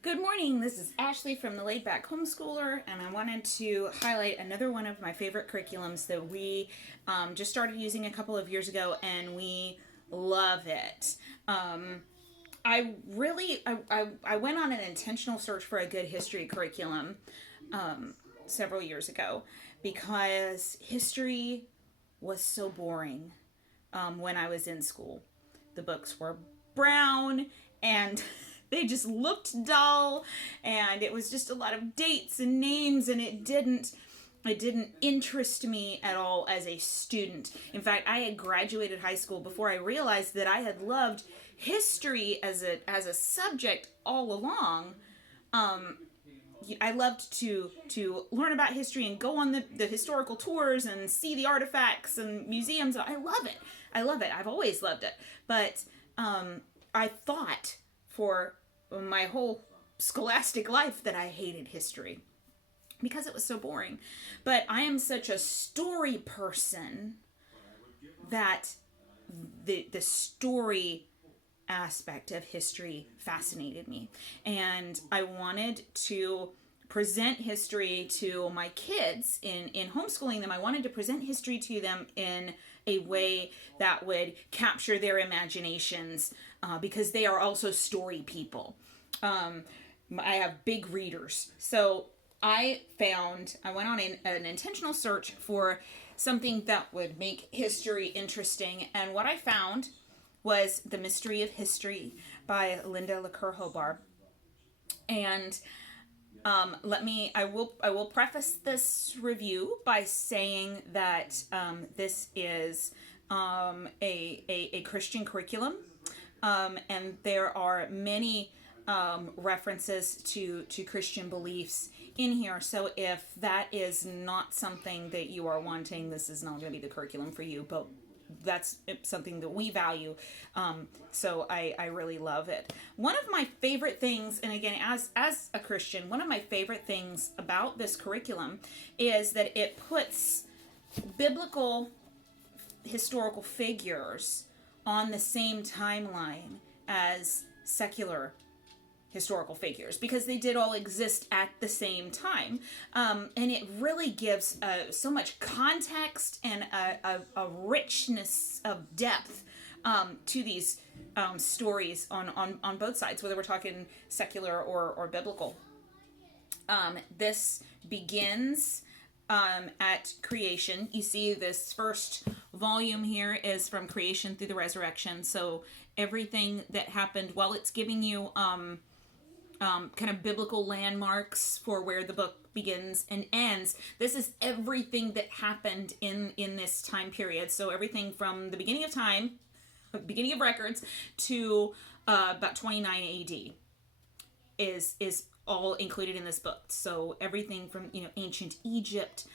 Good morning. This is Ashley from the Laid Back Homeschooler, and I wanted to highlight another one of my favorite curriculums that we just started using a couple of years ago, and we love it. I went on an intentional search for a good history curriculum several years ago because history was so boring when I was in school. The books were brown and they just looked dull, and it was just a lot of dates and names, and it didn't interest me at all as a student. In fact, I had graduated high school before I realized that I had loved history as a subject all along. I loved to learn about history and go on the historical tours and see the artifacts and museums. I love it. I love it. I've always loved it. But I thought for my whole scholastic life that I hated history because it was so boring. But I am such a story person that the story aspect of history fascinated me. And I wanted to present history to my kids in homeschooling them. I wanted to present history to them in a way that would capture their imaginations because they are also story people. I have big readers. So I went on an intentional search for something that would make history interesting. And what I found was The Mystery of History by Linda LaCour-Hobart. And I will preface this review by saying that this is a Christian curriculum, and there are many references to Christian beliefs in here. So if that is not something that you are wanting, this is not going to be the curriculum for you. But that's something that we value. So I really love it. One of my favorite things, and again, as a Christian, one of my favorite things about this curriculum is that it puts biblical historical figures on the same timeline as secular historical figures because they did all exist at the same time. And it really gives so much context and a richness of depth to these stories on both sides, whether we're talking secular or biblical. This begins at creation. You see this first volume here is from creation through the resurrection. So everything that happened, while it's giving you kind of biblical landmarks for where the book begins and ends, this is everything that happened in this time period. So everything from the beginning of time, beginning of records, to about 29 AD is all included in this book. So everything from ancient Egypt,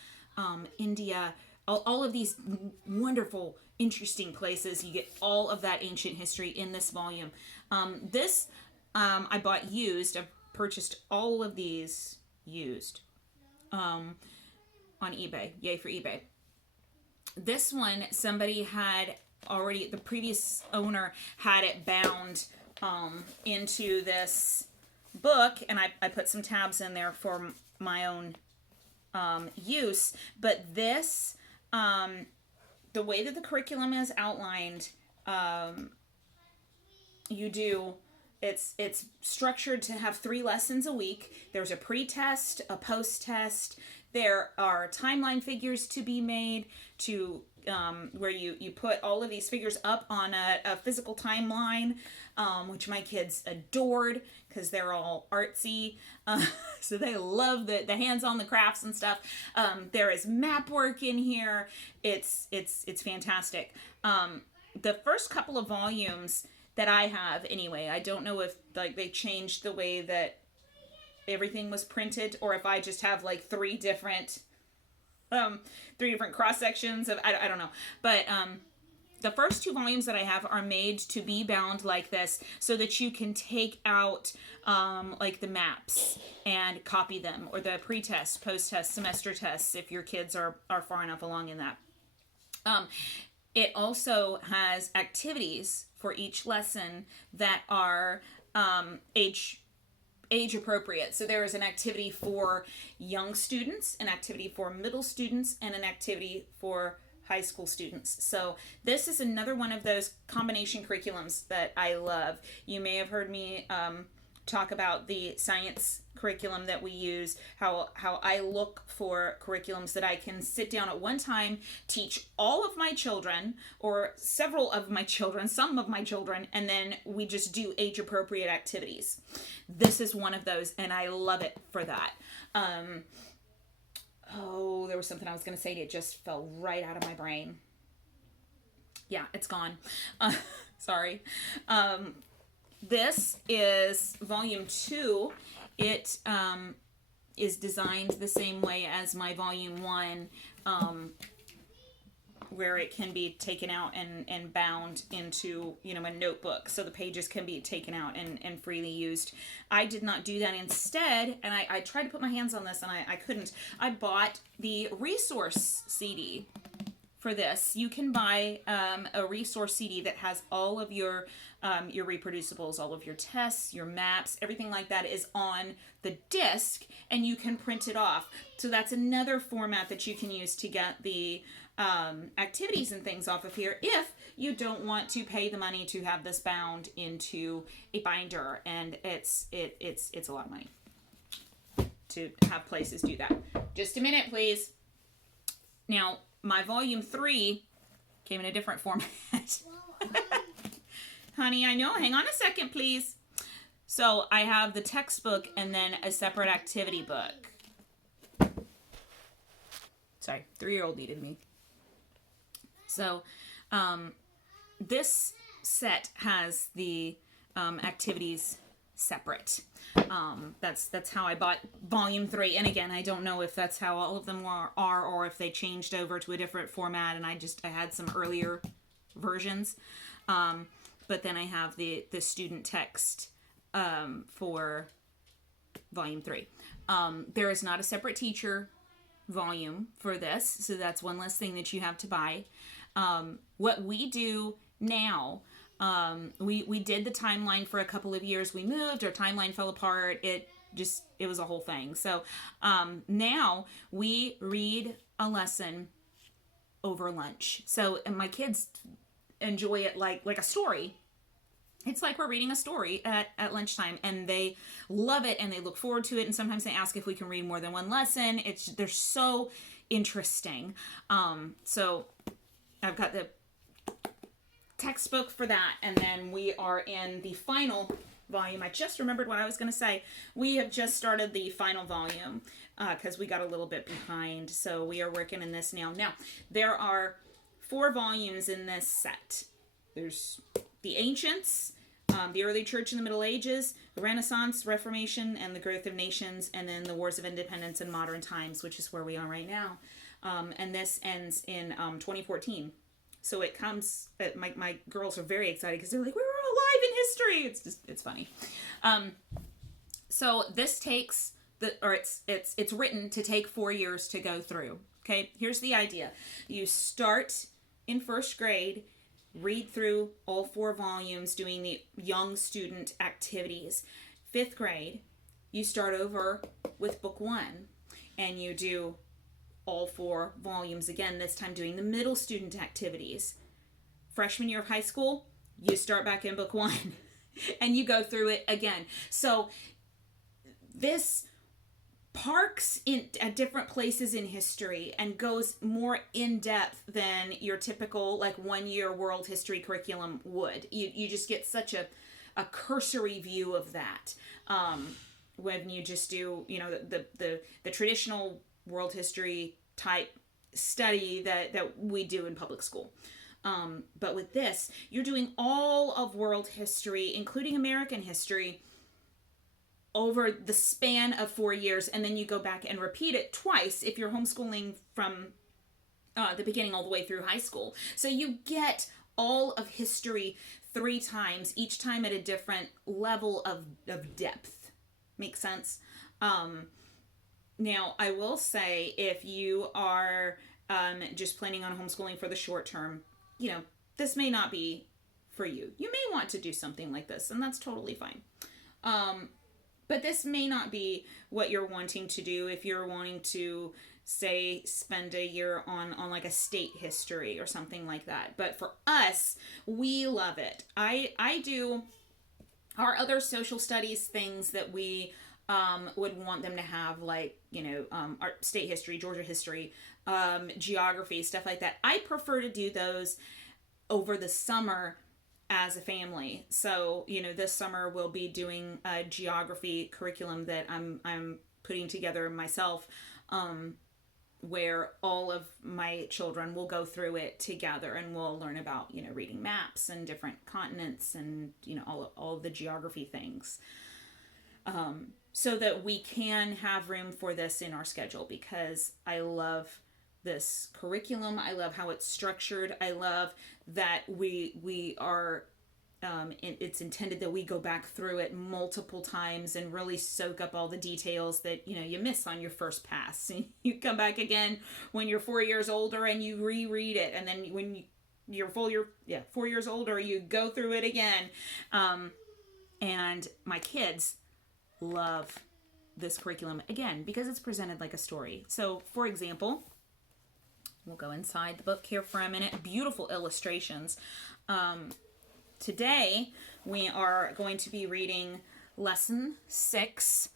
India, all of these wonderful, interesting places. You get all of that ancient history in this volume. This I bought used. I've purchased all of these used on eBay. Yay for eBay. This one, somebody had already, the previous owner had it bound into this book, and I put some tabs in there for my own use. But this, the way that the curriculum is outlined, it's structured to have 3 lessons a week. There's a pre-test, a post-test. There are timeline figures to be made to where you put all of these figures up on a physical timeline, which my kids adored because they're all artsy. So they love the hands-on, the crafts and stuff. There is map work in here. It's fantastic. The first couple of volumes that I have anyway, I don't know if they changed the way that everything was printed, or if I just have 3 different cross sections of I don't know. But the first 2 volumes that I have are made to be bound like this so that you can take out the maps and copy them, or the pre-test, post-test, semester tests if your kids are far enough along in that. It also has activities for each lesson that are age age appropriate. So there is an activity for young students, an activity for middle students, and an activity for high school students. So this is another one of those combination curriculums that I love. You may have heard me talk about the science curriculum that we use, how I look for curriculums that I can sit down at one time, teach all of my children or several of my children, some of my children, and then we just do age appropriate activities. This is one of those, and I love it for that. Oh, there was something I was going to say. It just fell right out of my brain. Yeah, it's gone. Sorry. This is volume 2. It is designed the same way as my volume 1, where it can be taken out and bound into, a notebook. So the pages can be taken out and freely used. I did not do that. Instead, and I tried to put my hands on this and I couldn't. I bought the resource CD for this. You can buy a resource CD that has all of your reproducibles, all of your tests, your maps, everything like that is on the disc, and you can print it off. So that's another format that you can use to get the activities and things off of here if you don't want to pay the money to have this bound into a binder, and it's a lot of money to have places do that. Just a minute, please. Now, my volume 3 came in a different format. Honey, I know. Hang on a second, please. So I have the textbook and then a separate activity book. Sorry, 3-year-old needed me. So this set has the activities separate. That's how I bought volume 3. And again, I don't know if that's how all of them are or if they changed over to a different format and I had some earlier versions. But then I have the student text for volume 3. There is not a separate teacher volume for this, so that's one less thing that you have to buy. What we do now, we did the timeline for a couple of years. We moved, our timeline fell apart. It was a whole thing. So now we read a lesson over lunch. So, and my kids enjoy it like a story. It's like we're reading a story at lunchtime, and they love it and they look forward to it. And sometimes they ask if we can read more than one lesson. They're so interesting. So I've got the textbook for that, and then we are in the final volume. I just remembered what I was going to say. We have just started the final volume because we got a little bit behind. So we are working in this now. Now, there are 4 volumes in this set. There's the Ancients, the Early Church in the Middle Ages, the Renaissance, Reformation, and the Growth of Nations, and then the Wars of Independence in Modern Times, which is where we are right now. And this ends in 2014. So it comes, my girls are very excited because they're like, we were alive in history. It's funny. So this takes, it's written to take 4 years to go through. Okay, here's the idea. You start in first grade, read through all 4 volumes doing the young student activities. 5th grade, you start over with book 1 and you do all 4 volumes again, this time doing the middle student activities. Freshman year of high school, you start back in book 1 and you go through it again. So this parks at different places in history and goes more in depth than your typical 1 year world history curriculum would. You just get such a cursory view of that when you just do the traditional world history type study that we do in public school. But with this, you're doing all of world history, including American history, over the span of 4 years, and then you go back and repeat it twice if you're homeschooling from the beginning all the way through high school. So you get all of history 3 times, each time at a different level of depth. Make sense? Now, I will say, if you are just planning on homeschooling for the short term, this may not be for you. You may want to do something like this, and that's totally fine. But this may not be what you're wanting to do if you're wanting to say spend a year on like a state history or something like that. But for us, we love it. I do our other social studies things that we would want them to have, like, our state history, Georgia history, geography, stuff like that. I prefer to do those over the summer as a family. So, this summer we'll be doing a geography curriculum that I'm putting together myself, where all of my children will go through it together, and we'll learn about, reading maps and different continents, and, all of the geography things. So that we can have room for this in our schedule, because I love this curriculum. I love how it's structured. I love that we are it's intended that we go back through it multiple times and really soak up all the details that you miss on your first pass. And you come back again when you're 4 years older and you reread it, and then when you're 4 years older, you go through it again. And my kids love this curriculum, again, because it's presented like a story. So, for example, we'll go inside the book here for a minute. Beautiful illustrations. Today, we are going to be reading Lesson 6,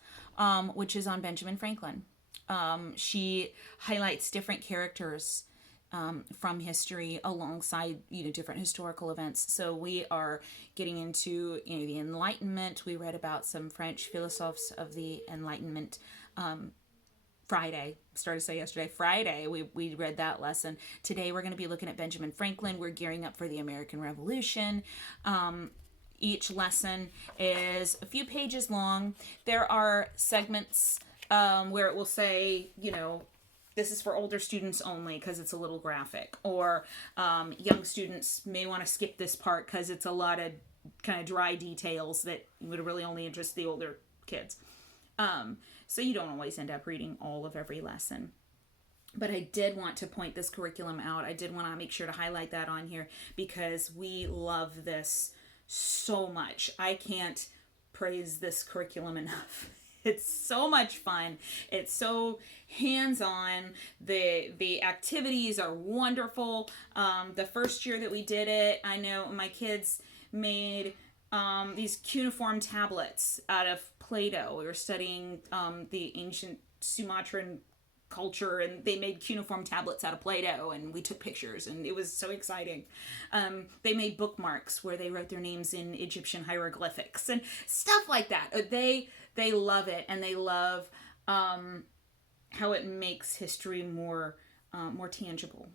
which is on Benjamin Franklin. She highlights different characters from history alongside, different historical events. So we are getting into, the Enlightenment. We read about some French philosophers of the Enlightenment Friday. Started to say yesterday. Friday, we read that lesson. Today, we're going to be looking at Benjamin Franklin. We're gearing up for the American Revolution. Each lesson is a few pages long. There are segments where it will say, this is for older students only because it's a little graphic, or young students may want to skip this part because it's a lot of kind of dry details that would really only interest the older kids. So you don't always end up reading all of every lesson. But I did want to point this curriculum out. I did want to make sure to highlight that on here because we love this so much. I can't praise this curriculum enough. It's so much fun. It's so hands-on. The activities are wonderful. The first year that we did it, I know my kids made these cuneiform tablets out of Play-Doh. We were studying the ancient Sumatran culture, and they made cuneiform tablets out of Play-Doh, and we took pictures, and it was so exciting. They made bookmarks where they wrote their names in Egyptian hieroglyphics and stuff like that. They love it, and they love how it makes history more tangible.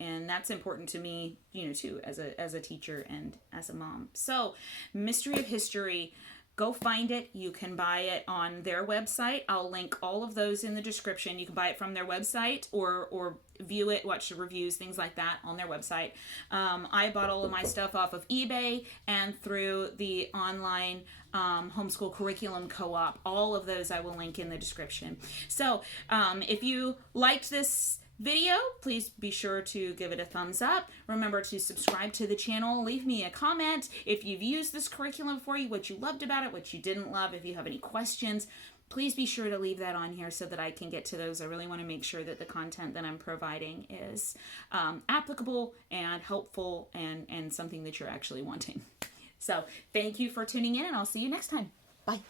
And that's important to me, too, as a teacher and as a mom. So, Mystery of History, go find it. You can buy it on their website. I'll link all of those in the description. You can buy it from their website or view it, watch the reviews, things like that on their website. I bought all of my stuff off of eBay and through the online homeschool curriculum co-op. All of those I will link in the description. So, if you liked this video, please be sure to give it a thumbs up. Remember to subscribe to the channel. Leave me a comment if you've used this curriculum for you, what you loved about it, what you didn't love. If you have any questions, please be sure to leave that on here so that I can get to those. I really want to make sure that the content that I'm providing is applicable and helpful and something that you're actually wanting. So thank you for tuning in, and I'll see you next time. Bye.